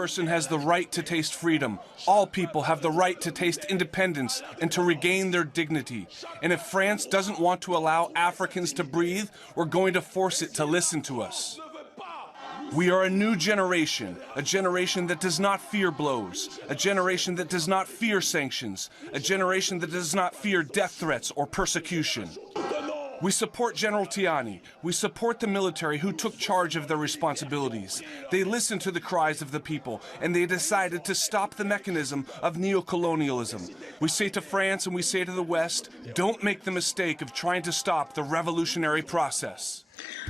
person has the right to taste freedom. All people have the right to taste independence and to regain their dignity. And if France doesn't want to allow Africans to breathe, we're going to force it to listen to us. We are a new generation, a generation that does not fear blows, a generation that does not fear sanctions, a generation that does not fear death threats or persecution. We support General Tiani. We support the military who took charge of their responsibilities. They listened to the cries of the people, and they decided to stop the mechanism of neocolonialism. We say to France and we say to the West, don't make the mistake of trying to stop the revolutionary process.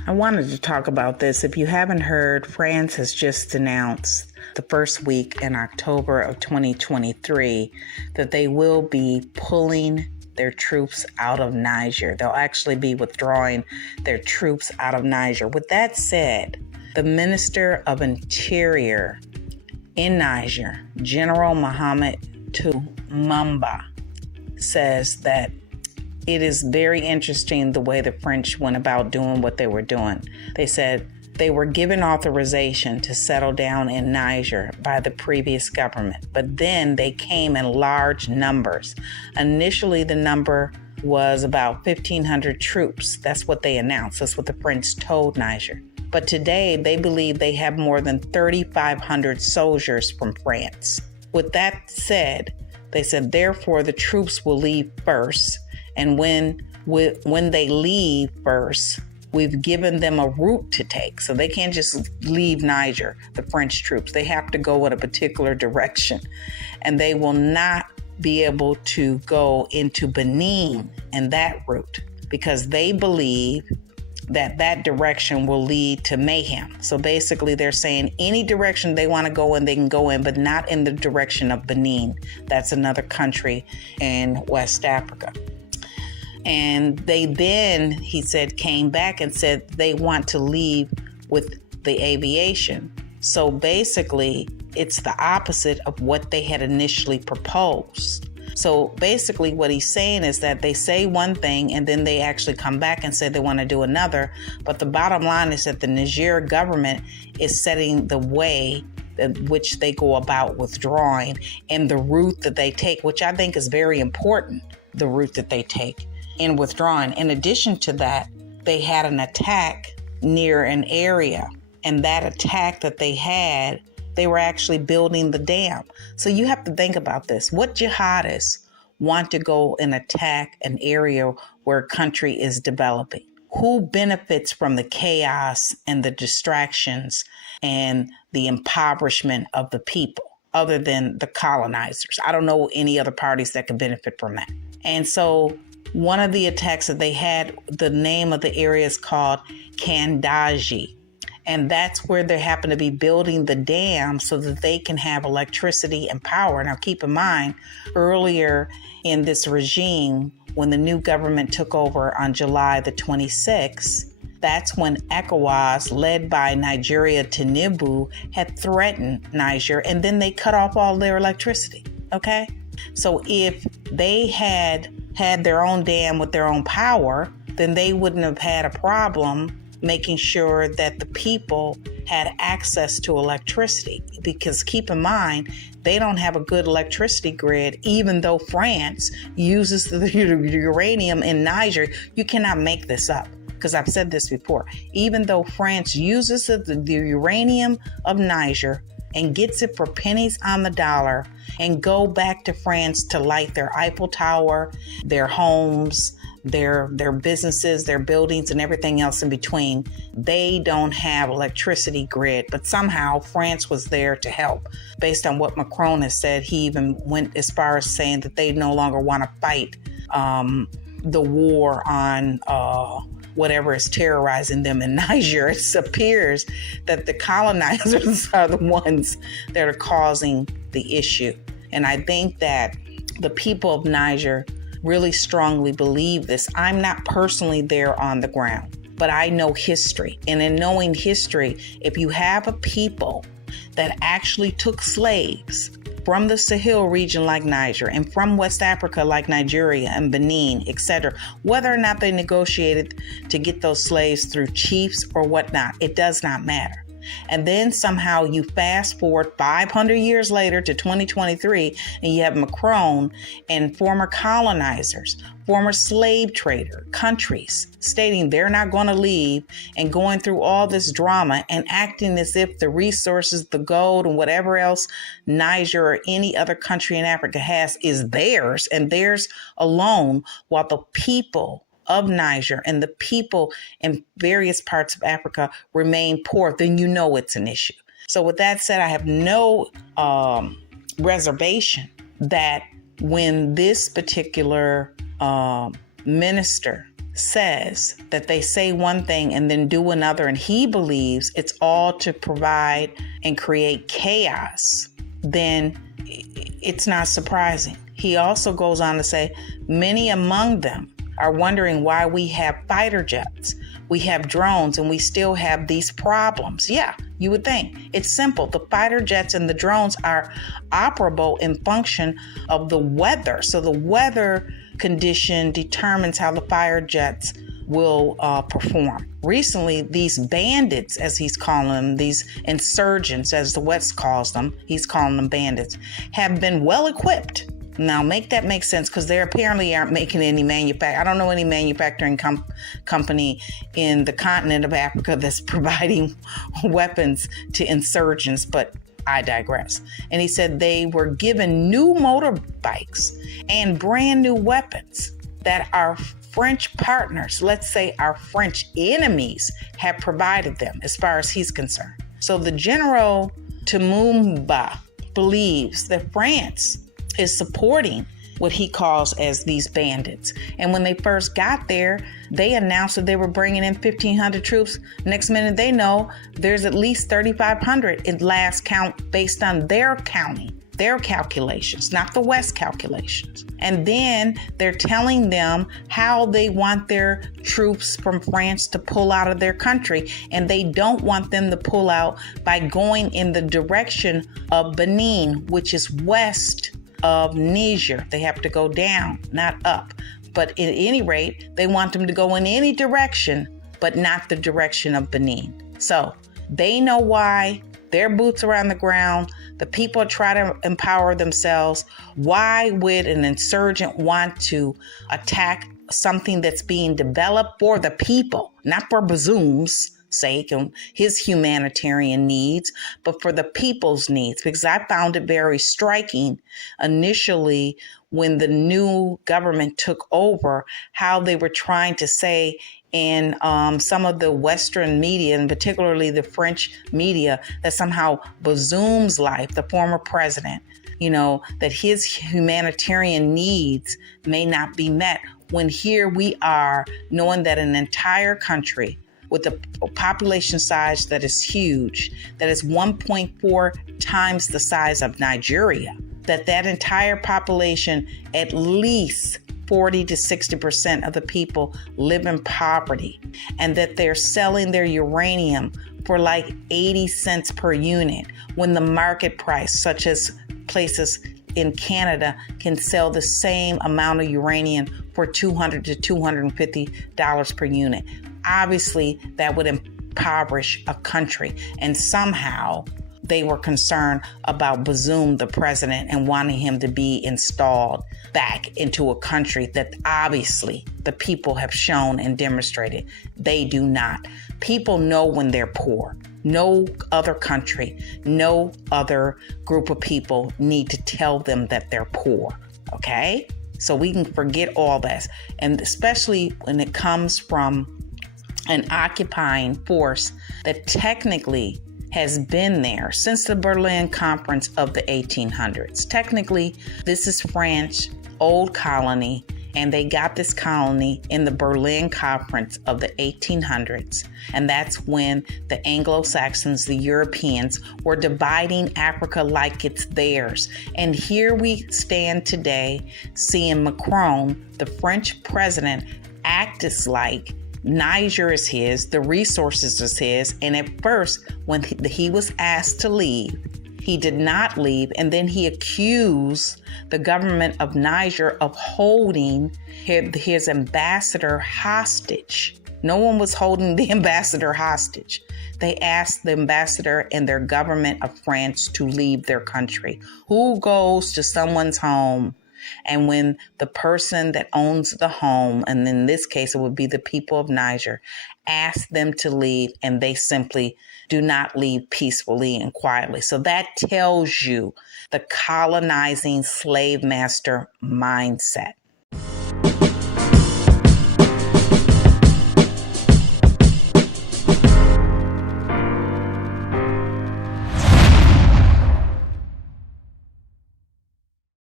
I wanted to talk about this. If you haven't heard, France has just announced the first week in October of 2023 that they will be pulling their troops out of Niger. They'll actually be withdrawing their troops out of Niger. With that said, the Minister of Interior in Niger, General Mohamed Toumba, says that it is very interesting the way the French went about doing what they were doing. They said they were given authorization to settle down in Niger by the previous government, but then they came in large numbers. Initially, the number was about 1,500 troops. That's what they announced. That's what the French told Niger. But today, they believe they have more than 3,500 soldiers from France. With that said, they said, therefore, the troops will leave first. And when they leave first, we've given them a route to take. So they can't just leave Niger, the French troops. They have to go in a particular direction. And they will not be able to go into Benin in that route because they believe that that direction will lead to mayhem. So basically they're saying any direction they want to go in, they can go in, but not in the direction of Benin. That's another country in West Africa. And they then, he said, came back and said they want to leave with the aviation. So basically, it's the opposite of what they had initially proposed. So basically what he's saying is that they say one thing and then they actually come back and say they want to do another. But the bottom line is that the Niger government is setting the way in which they go about withdrawing and the route that they take, which I think is very important, the route that they take in withdrawing. In addition to that, they had an attack near an area, and that attack that they had, they were actually building the dam. So you have to think about this. What jihadists want to go and attack an area where a country is developing? Who benefits from the chaos and the distractions and the impoverishment of the people other than the colonizers? I don't know any other parties that could benefit from that. And so one of the attacks that they had, the name of the area is called Kandaji. And that's where they happen to be building the dam so that they can have electricity and power. Now, keep in mind, earlier in this regime, when the new government took over on July the 26th, that's when ECOWAS, led by Nigeria Tinubu, had threatened Niger, and then they cut off all their electricity. Okay? So if they had their own dam with their own power, then they wouldn't have had a problem making sure that the people had access to electricity. Because keep in mind, they don't have a good electricity grid, even though France uses the uranium in Niger. You cannot make this up, because I've said this before. Even though France uses the uranium of Niger and gets it for pennies on the dollar and go back to France to light their Eiffel Tower, their homes, their businesses, their buildings, and everything else in between, they don't have electricity grid. But somehow France was there to help. Based on what Macron has said, he even went as far as saying that they no longer want to fight the war on whatever is terrorizing them in Niger. It appears that the colonizers are the ones that are causing the issue. And I think that the people of Niger really strongly believe this. I'm not personally there on the ground, but I know history. And in knowing history, if you have a people that actually took slaves from the Sahel region like Niger and from West Africa like Nigeria and Benin, etc., whether or not they negotiated to get those slaves through chiefs or whatnot, it does not matter. And then somehow you fast forward 500 years later to 2023, and you have Macron and former colonizers, former slave trader countries stating they're not going to leave, and going through all this drama and acting as if the resources, the gold and whatever else Niger or any other country in Africa has is theirs and theirs alone, while the people of Niger and the people in various parts of Africa remain poor, then you know it's an issue. So with that said, I have no reservation that when this particular minister says that they say one thing and then do another, and he believes it's all to provide and create chaos, then it's not surprising. He also goes on to say, many among them are wondering why we have fighter jets, we have drones, and we still have these problems. Yeah, you would think. It's simple. The fighter jets and the drones are operable in function of the weather. So the weather condition determines how the fighter jets will perform. Recently, these bandits, as he's calling them, these insurgents, as the West calls them, he's calling them bandits, have been well equipped. Now, make that make sense, because they apparently aren't making any I don't know any manufacturing company in the continent of Africa that's providing weapons to insurgents, but I digress. And he said they were given new motorbikes and brand new weapons that our French partners, let's say our French enemies, have provided them as far as he's concerned. So the General Toumba believes that France is supporting what he calls as these bandits. And when they first got there, they announced that they were bringing in 1,500 troops. Next minute, they know there's at least 3,500 in last count based on their counting, their calculations, not the West calculations. And then they're telling them how they want their troops from France to pull out of their country. And they don't want them to pull out by going in the direction of Benin, which is west of Niger. They have to go down, not up. But at any rate, they want them to go in any direction, but not the direction of Benin. So they know why. Their boots are on the ground. The people try to empower themselves. Why would an insurgent want to attack something that's being developed for the people, not for Bazoum's sake and his humanitarian needs, but for the people's needs? Because I found it very striking initially when the new government took over, how they were trying to say in some of the Western media, and particularly the French media, that somehow Bazoum's life, the former president, that his humanitarian needs may not be met, when here we are knowing that an entire country with a population size that is huge, that is 1.4 times the size of Nigeria, that entire population, at least 40 to 60% of the people live in poverty, and that they're selling their uranium for like 80 cents per unit, when the market price, such as places in Canada, can sell the same amount of uranium for $200 to $250 per unit. Obviously, that would impoverish a country. And somehow they were concerned about Bazoum, the president, and wanting him to be installed back into a country that obviously the people have shown and demonstrated they do not. People know when they're poor. No other country, no other group of people need to tell them that they're poor. Okay? So we can forget all that. And especially when it comes from an occupying force that technically has been there since the Berlin Conference of the 1800s. Technically, this is French old colony, and they got this colony in the Berlin Conference of the 1800s. And that's when the Anglo-Saxons, the Europeans, were dividing Africa like it's theirs. And here we stand today seeing Macron, the French president, act as like Niger is his, the resources is his. And at first, when he was asked to leave, He did not leave, and then he accused the government of Niger of holding his ambassador hostage. No one was holding the ambassador hostage. They asked the ambassador and their government of France to leave their country. Who goes to someone's home, and when the person that owns the home, and in this case it would be the people of Niger, ask them to leave, and they simply do not leave peacefully and quietly? So that tells you the colonizing slave master mindset.